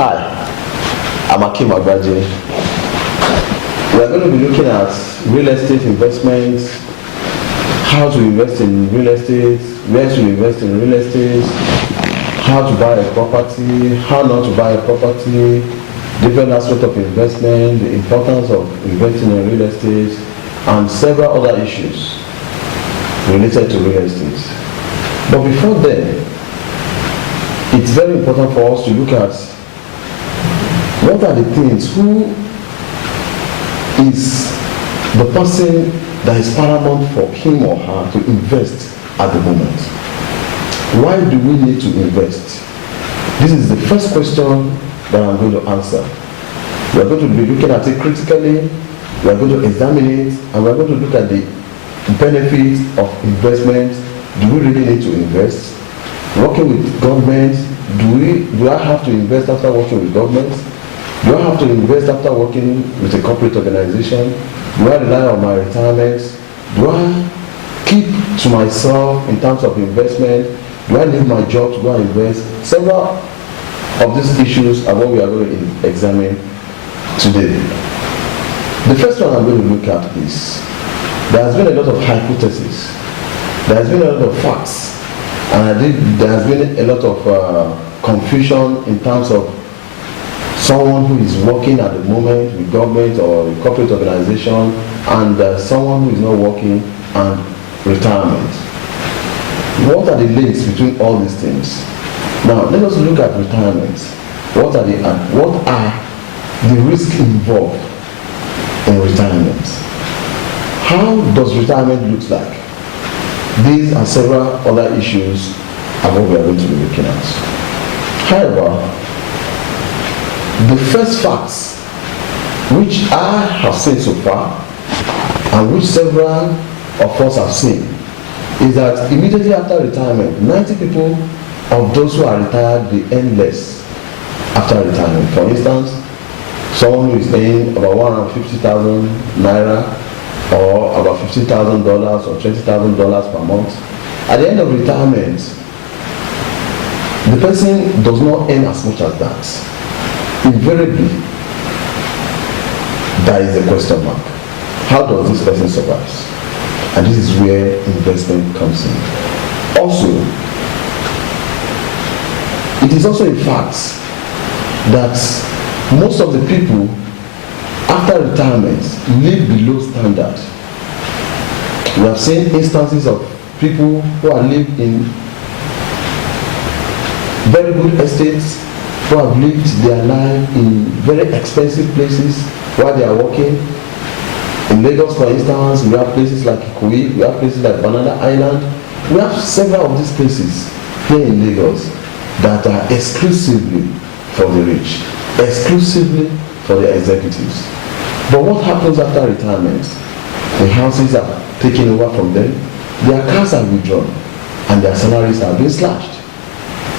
Hi, I'm Akim Agbaje. We are going to be looking at real estate investments, how to invest in real estate, where to invest in real estate, how to buy a property, how not to buy a property, different aspects of investment, the importance of investing in real estate, and several other issues related to real estate. But before then, it's very important for us to look at what are the things, who is the person that is paramount for him or her to invest at the moment. Why do we need to invest? This is the first question that I'm going to answer. We are going to be looking at it critically, we are going to examine it, and we are going to look at the benefits of investment. Do we really need to invest? Working with government, do I have to invest after working with government? Do I have to invest after working with a corporate organization? Do I rely on my retirement? Do I keep to myself in terms of investment? Do I leave my job to go and invest? Several of these issues are what we are going to examine today. The first one I'm going to look at is, there has been a lot of hypotheses, there has been a lot of facts, and there has been a lot of confusion in terms of someone who is working at the moment with government or a corporate organization, and someone who is not working and retirement. What are the links between all these things? Now, let us look at retirement. What are the risks involved in retirement? How does retirement look like? These and several other issues are what we are going to be looking at. However, the first facts which I have seen so far, and which several of us have seen, is that immediately after retirement, 90 people of those who are retired, they earn less after retirement. For instance, someone who is earning about 150,000 naira or about $50,000 or $20,000 per month, at the end of retirement, the person does not earn as much as that. Invariably, there is a question mark. How does this person survive? And this is where investment comes in. Also, it is also a fact that most of the people after retirement live below standard. We have seen instances of people who are living in very good estates, who have lived their life in very expensive places while they are working. In Lagos, for instance, we have places like Ikoyi, we have places like Banana Island. We have several of these places here in Lagos that are exclusively for the rich, exclusively for the executives. But what happens after retirement? The houses are taken over from them, their cars are withdrawn, and their salaries are being slashed.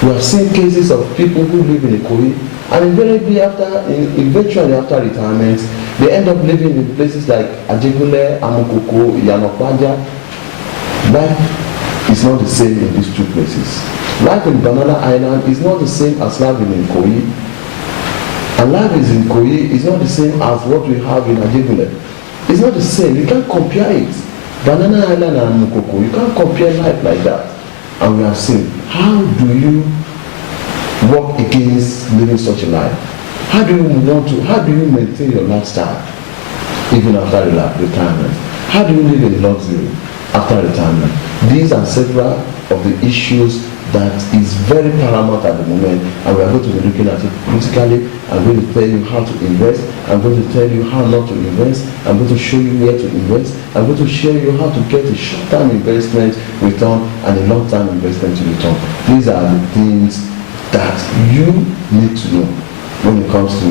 We have seen cases of people who live in Ikoyi, and eventually after retirement, they end up living in places like Ajegunle, Amokoko, Iyanokpaja. Life is not the same in these two places. Life in Banana Island is not the same as life in Ikoyi, and life in Ikoyi is not the same as what we have in Ajegunle. It's not the same. You can't compare it. Banana Island and Amokoko, you can't compare life like that. And we have seen, how do you work against living such a life? How do you maintain your lifestyle even after retirement? How do you live in luxury after retirement? These are several of the issues that is very paramount at the moment, and we are going to be looking at it critically. I'm going to tell you how to invest. I'm going to tell you how not to invest. I'm going to show you where to invest. I'm going to show you how to get a short-term investment return and a long-term investment return. These are the things that you need to know when it comes to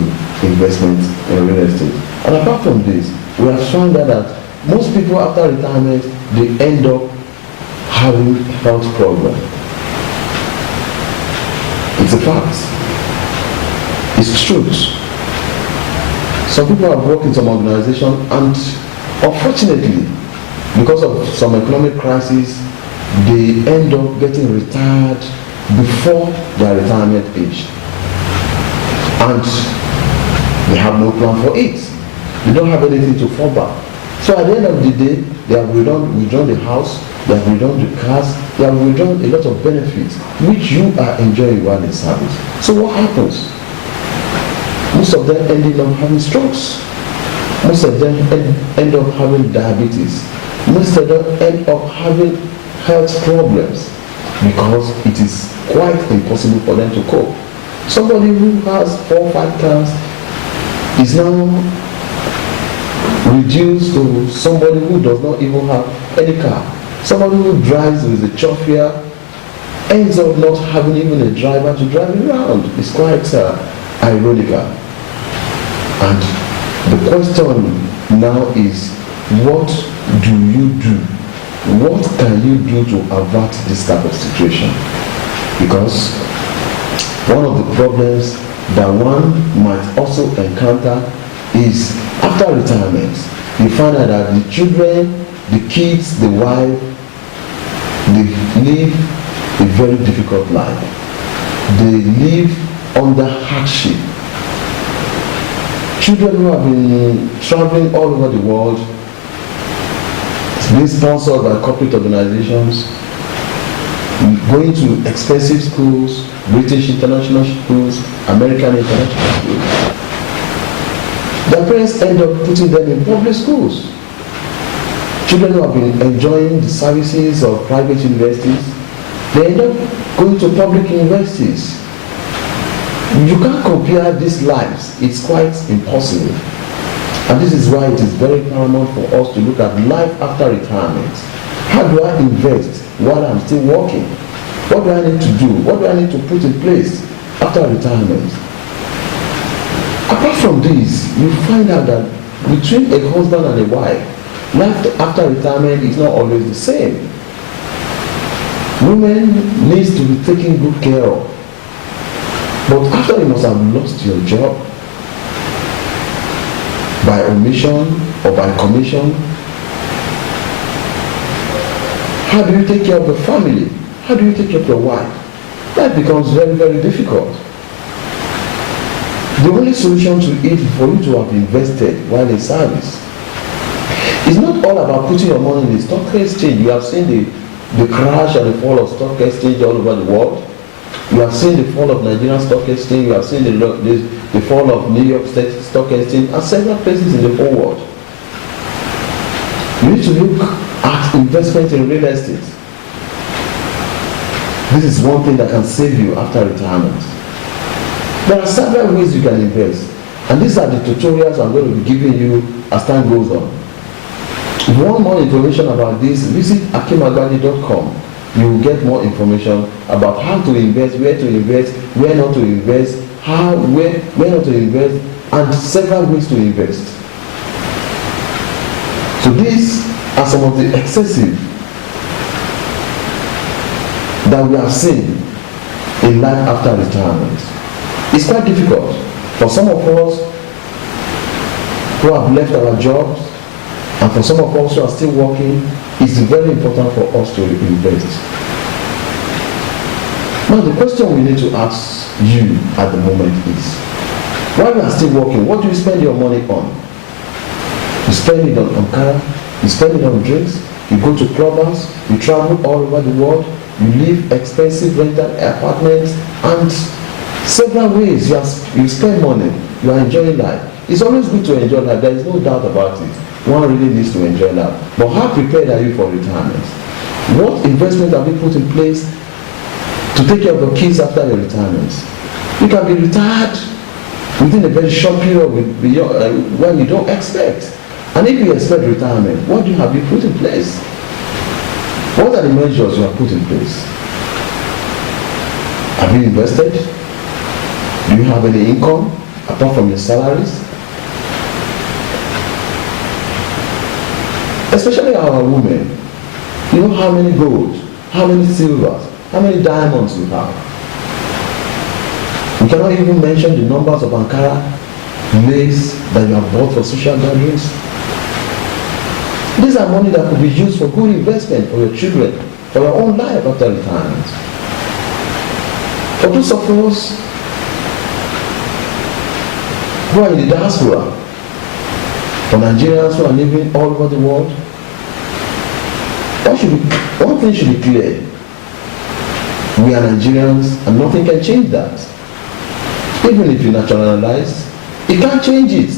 investment in real estate. And apart from this, we have found that most people after retirement, they end up having health problems. It's a fact. It's truth. Some people have worked in some organization, and unfortunately, because of some economic crisis, they end up getting retired before their retirement age. and they have no plan for it. They don't have anything to fall back. So at the end of the day, they have withdrawn the house, they have withdrawn the cars, they have withdrawn a lot of benefits which you are enjoying while in service. So what happens? Most of them ended up having strokes. Most of them end up having diabetes. Most of them end up having health problems because it is quite impossible for them to cope. Somebody who has 4 or 5 cars is now reduced to somebody who does not even have any car. Somebody who drives with a chauffeur ends up not having even a driver to drive around. It's quite ironical. And the question now is, what do you do? What can you do to avert this type of situation? Because one of the problems that one might also encounter is after retirement, you find out that the children, the kids, the wife, they live a very difficult life. They live under hardship. Children who have been traveling all over the world, being sponsored by corporate organizations, going to expensive schools, British international schools, American international schools. Their parents end up putting them in public schools. Children who have been enjoying the services of private universities, they end up going to public universities. You can't compare these lives. It's quite impossible. And this is why it is very paramount for us to look at life after retirement. How do I invest while I'm still working? What do I need to do? What do I need to put in place after retirement? Apart from this, you find out that between a husband and a wife, life after retirement is not always the same. Women need to be taken good care of. But after you must have lost your job, by omission or by commission, how do you take care of the family? How do you take care of your wife? That becomes very, very difficult. The only solution to it is for you to have invested while in service. It's not all about putting your money in the stock exchange. You have seen the crash and the fall of stock exchange all over the world. You have seen the fall of Nigerian stock exchange. You have seen the fall of New York State stock exchange and several places in the whole world. You need to look at investment in real estate. This is one thing that can save you after retirement. There are several ways you can invest, and these are the tutorials I'm going to be giving you as time goes on. If you want more information about this, visit akimagbadi.com. You will get more information about how to invest, where to invest, where not to invest, where not to invest, and several ways to invest. So these are some of the excessive that we have seen in life after retirement. It's quite difficult for some of us who have left our jobs, and for some of us who are still working. It's very important for us to invest. Now the question we need to ask you at the moment is, while you are still working, what do you spend your money on? You spend it on car, you spend it on drinks, you go to clubbers, you travel all over the world, you live expensive rental apartments, and several ways you spend money, you are enjoying life. It's always good to enjoy life, there is no doubt about it. One really needs to enjoy life. But how prepared are you for retirement? What investment have you put in place to take care of your kids after your retirement? You can be retired within a very short period when you don't expect. And if you expect retirement, what have you put in place? What are the measures you have put in place? Have you invested? Do you have any income apart from your salaries? Especially our women. You know how many gold, how many silvers, how many diamonds we have. We cannot even mention the numbers of Ankara lace that you have bought for social gatherings. These are money that could be used for good investment for your children, for your own life after retirement. For those of us who are in the diaspora, for Nigerians who are living all over the world. One thing should be clear. We are Nigerians and nothing can change that. Even if you naturalize, you can't change it.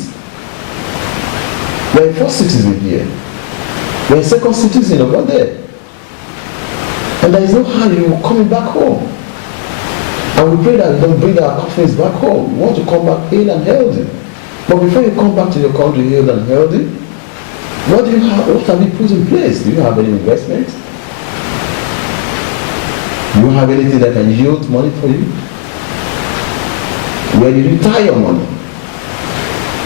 We're a first citizen here. We're a second citizen over there. And there is no how you coming back home. And we pray that we don't bring our coffins back home. We want to come back hale and healthy. But before you come back to your country hale and healthy, what do you have? What have you put in place? Do you have any investment? Do you have anything that can yield money for you? Where did you tie your money?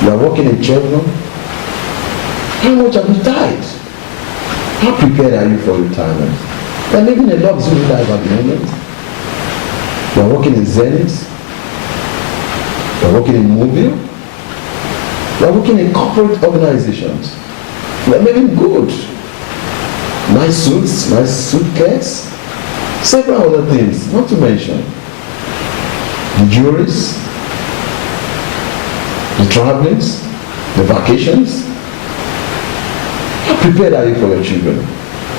You are working in Chevron. How much have you tied? How prepared are you for retirement? You are living a luxury life at the moment. You are working in Zenith. You are working in Mobile. You are working in corporate organizations. You are living good. Nice suits, nice suitcase, several other things, not to mention the jewelries, the travelings, the vacations. How prepared are you for your children?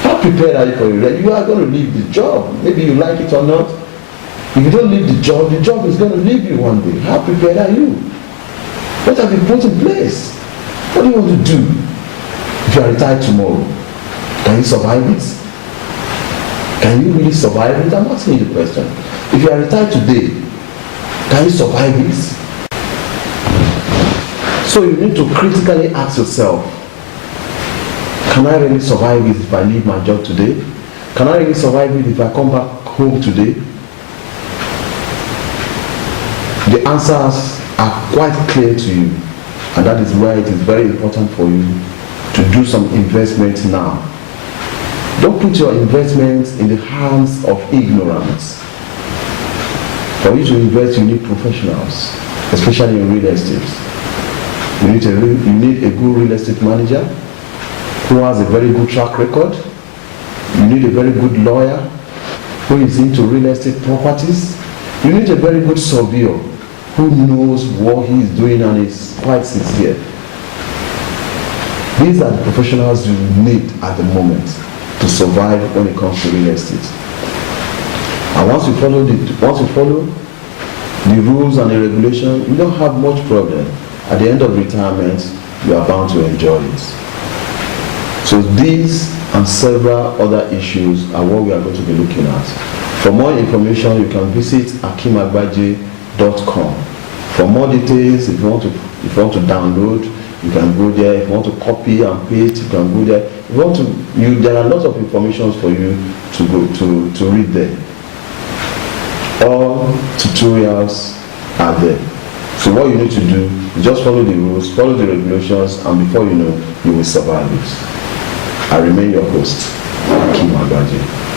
How prepared are you for your... You are going to leave the job. Maybe you like it or not. If you don't leave the job is going to leave you one day. How prepared are you? What have you put in place? What do you want to do if you are retired tomorrow? Can you survive it? Can you really survive it? I'm asking you the question. If you are retired today, can you survive it? So you need to critically ask yourself, can I really survive it if I leave my job today? Can I really survive it if I come back home today? The answers are quite clear to you, and that is why it is very important for you to do some investment now. Don't put your investments in the hands of ignorance. For you to invest, you need professionals, especially in real estate. You need a good real estate manager who has a very good track record. You need a very good lawyer who is into real estate properties. You need a very good surveyor who knows what he is doing and is quite sincere. These are the professionals you need at the moment to survive when it comes to real estate. And once you follow the rules and the regulation, you don't have much problem. At the end of retirement, you are bound to enjoy it. So these and several other issues are what we are going to be looking at. For more information, you can visit akimagbaje.com. For more details, if you want to download, you can go there. If you want to copy and paste, you can go there. If you want to, there are lots of information for you to go to read there. All tutorials are there. So what you need to do is just follow the rules, follow the regulations, and before you know, you will survive it. I remain your host, Akim Agbaje.